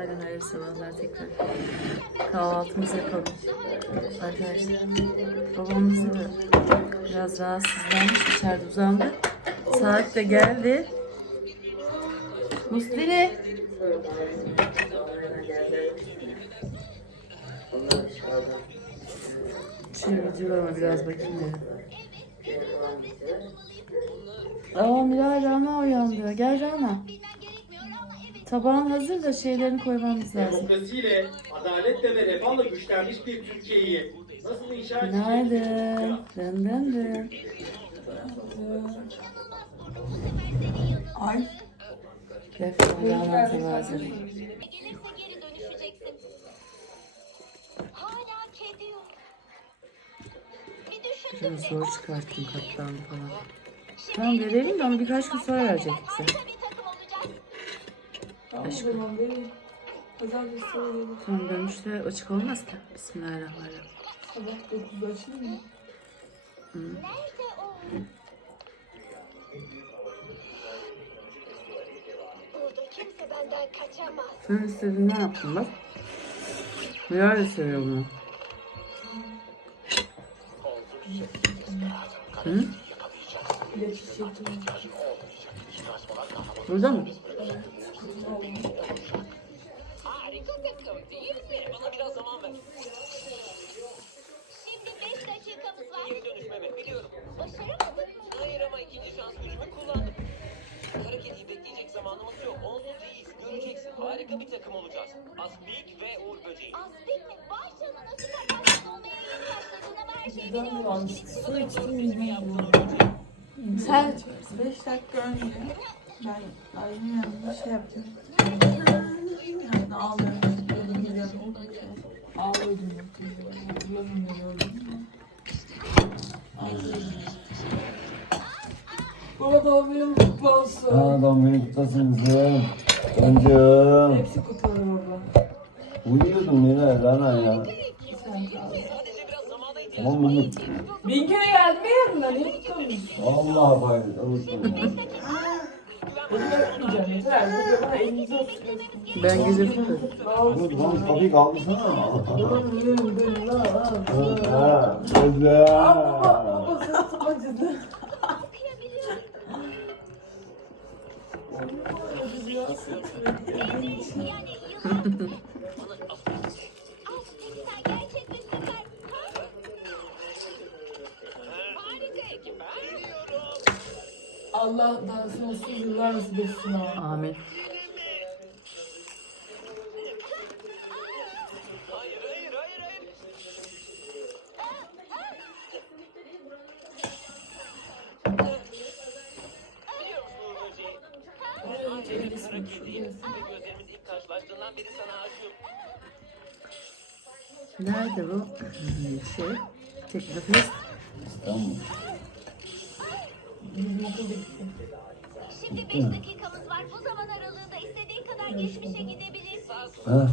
Ailem hayırlı sabahlar tekrar. Kahvaltımızı yapalım. Arkadaşlar babamızı da biraz rahatsızlanmış içeride uzandı. Saat de geldi. Musteri. Şu videolarıma biraz bakayım dedim. Aa Miray Rana uyandı. Gel Rana. Tabağın hazır da şeylerini koymamız lazım. Demokrasiyle, adaletle ve refahla güçlenmiş bir Türkiye'yi nasıl inşa edeceğiz? Günaydın. Dın dın dın. Ay. Rana tevazen. Gelirse geri dönüşeceksin. Hala kedi yok. Bir düşündüm Biraz de zor çıkarttım katlarını falan. Tamam verelim de ama birkaç gün sonra verecek bize. Tamam Aşkım. o zaman verin. Pazartesi verelim. Tamam dönüşte açık olmaz ki. Bismillahirrahmanirrahim. Sabah 9'da açılır mı? Kaçamaz. Sen istediğin ne yaptın bak. Miray da seviyor bunu. Hı? Burada mı? Harika takım değil mi? Bana biraz zaman ver. Şimdi 5 dakikamız var. Geri dönüşmemi biliyorum. Başaramadın mı? Hayır ama ikinci şans gücümü kullandım. Hareketi bekleyecek zamanımız yok. Onsuz iyiyiz. Göreceksin. Harika bir takım olacağız. Aspik ve Uğur Böceği. Aztek mi? Vay canına süper kahraman olmaya yeni başladın ama her şeyi Ben var. Gidip Su bunu içtim yüzüme Sen 5 dakika önce ben ailemin yanında şey yaptım. Yani ağlıyorum. Böyle geliyorum. Ağlıyordum. Hatırlamıyorum ne gördüm. Ağlıyordum. Baba doğum günün kutlu olsun. Ha doğum günü kutlasın kızım. Öncüm. Hepsi kutladı baba. Uyuyordum yine Rana ya. Sen kal. Sadece biraz zamana ihtiyacım Tamam Mehmet. Bin kere geldim ya yanına. Niye kutlamıyorsun? Allah bayret. Ben kutladım. Dur lan kapıyı kaldırsana. Ha, güzel. Baba, baba sırtım acıdı. Yani yılan. Aztek sen gerçek bir süper. Ha? Harika ekip. Ben Allah daha sonsuz yıllar nasip etsin ha. Amin. Hayır hayır hayır hayır. Biliyor Şey. Teknofest. Tamam. Şimdi 5 dakikamız var. Bu zaman aralığında istediğin kadar geçmişe gidebilirsin. Ha.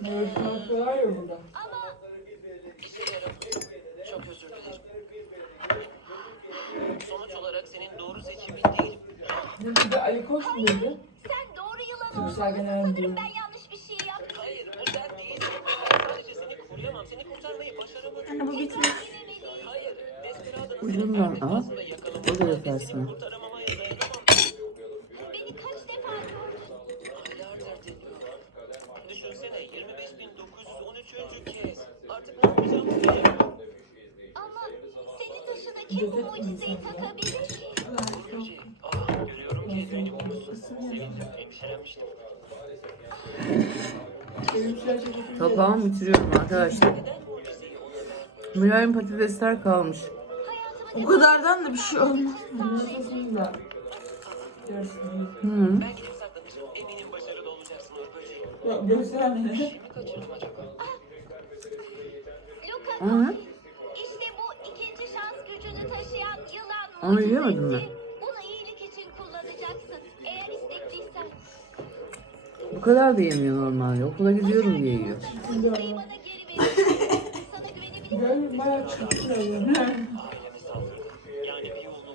Böyle var ya burada. Ama Çok özür dilerim. Sonuç olarak senin doğru seçimin değilim. Bir de Ali Koç mu dedi? sen doğru yılan. Genel Müdürü. Sanırım ben yanlış bir şey yaptım. Hayır bu sen değilsin. Ben sadece seni koruyamam. Seni kurtarmayı başaramadım. Anne bu bitmiş. Hayır. Desperado'nun Ucundan al. O da yeter sana. kurtaramamaya dayanamam. Beni kaç defa gördün? Aylardır deniyorum. Düşünsene 25.913. kez. Artık ne yapacağımı bilemiyorum. Ama senin dışında kim bu mucizeyi takabilir ki? Böceği. Görüyorum ki beni bulmuşsun. Sevindim. Endişelenmiştim. Benim şarkı çok Tabağımı bitiriyorum arkadaşlar. Miray'ın patatesler kalmış. O kadardan da bir şey olmaz. Hı. Ben gidip. Eminim başarılı. Kimi kaçırdım acaba? Luka Hı. İşte bu ikinci şans gücünü taşıyan yılan Onu yiyemedim mi? Bunu iyilik için kullanacaksın. Eğer istekliysen. Bu kadar da yemiyor normalde. Okula gidiyorum diye yiyor. Geri. Sana güvenebilir miyim? Ben bayağı çıkıyor.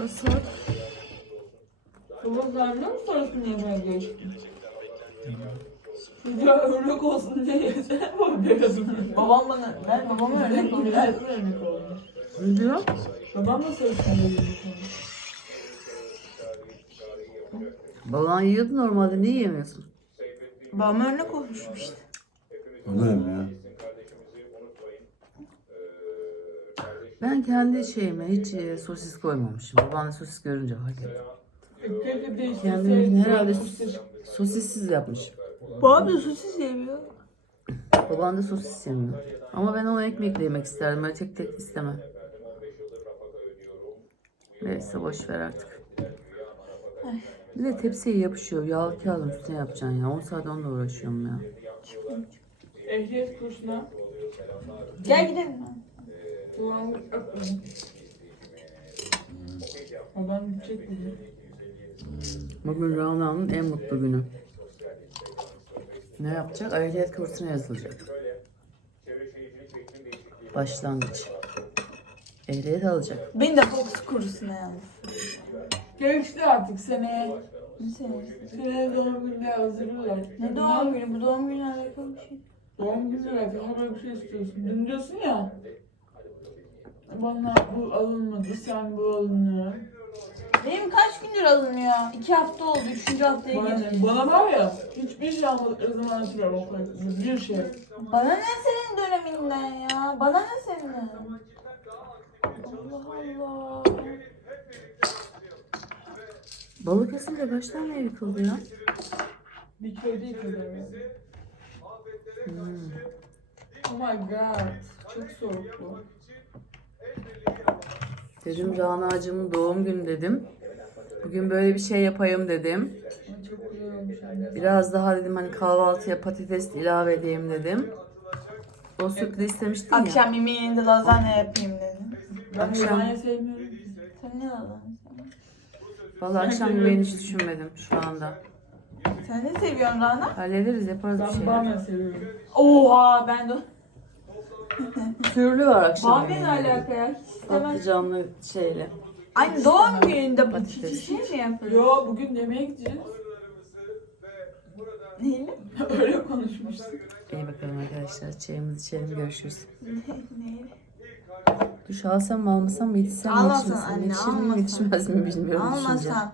Kasap. Sen ne mi sonrasını yemeğe geçtin? Ya örnek olsun diye yeter mi beyazını? Babam bana, ben babama örnek. Güzel bir örnek olmuş. Ne diyor? Babam da sonrasında yemiş Baban yiyordu normalde niye yemiyorsun? Babama örnek olmuşum işte. Buradayım ya. Ben kendi şeyime hiç e, sosis koymamışım. Babam da sosis görünce fark ettim. Kendiminkini herhalde Sosis. sosissiz yapmış. Babam da sosis yemiyor. Baban da sosis yemiyor. Ama ben onu ekmekle yemek isterdim. Böyle tek tek istemem. Neyse boş ver artık. Bir de tepsiye yapışıyor. Yağlı kağıdın üstüne yapacaksın ya. 10 saat onunla uğraşıyorum ya. Ehliyet kursuna. Gel gidelim. Kulağımı öpmedim. Babam gidecek dedi. Bugün Rana'nın en mutlu günü. Ne yapacak? Ehliyet kursuna yazılacak. Başlangıç. Ehliyet alacak. Beni de boks kursuna yalnız. Geçti artık seneye. Ne senesi? Seneye doğum gününe hazırlıyorlar. Ne doğum günü? Bu doğum günü alakalı bir şey. Doğum günü alakalı bir şey istiyorsun. Dün diyorsun ya. Bana bu alınmadı, sen bu alınıyor. Benim kaç gündür alınmıyor? İki hafta oldu. Üçüncü haftaya Bana, geçiyor. bana var ya, hiçbir şey almadıkları zaman hatırlıyorum o kadar. Bir şey. Bana ne senin döneminden ya? Bana ne senin? Allah Allah. Balıkesir'de kaç tane ev yıkıldı ya? Bir köyde yıkılıyor. Hmm. Oh my god, çok soğuk bu. Dedim Rana'cığımın doğum günü dedim. Bugün böyle bir şey yapayım dedim. Biraz daha dedim hani kahvaltıya patates ilave edeyim dedim. O sütlü istemiştin ya. Akşam yemeğinde lazanya yapayım dedim. Ben Akşam- Akşam... sevmiyorum. Sen ne lazanya? Vallahi akşam yemeğini hiç düşünmedim şu anda. Sen ne seviyorsun Rana? Hallederiz yaparız bir Ben şeyler. bamya seviyorum. Oha ben de. Türlü var akşam Bamya ne alaka ya? Hiç istemez. Patlıcanlı şeyle. Aynı doğum gününde bu Patates. şey mi yapıyor? Yo bugün yemeğe gideceğiz. Neyle? Öyle konuşmuştuk. İyi bakalım arkadaşlar. Çayımızı içelim görüşürüz. Neyle? Duş alsam mı almasam mı yetişsem mi Almasan yetişmesem mi anne, yetişir mi almasan. yetişmez mi bilmiyorum düşünce. Almasam.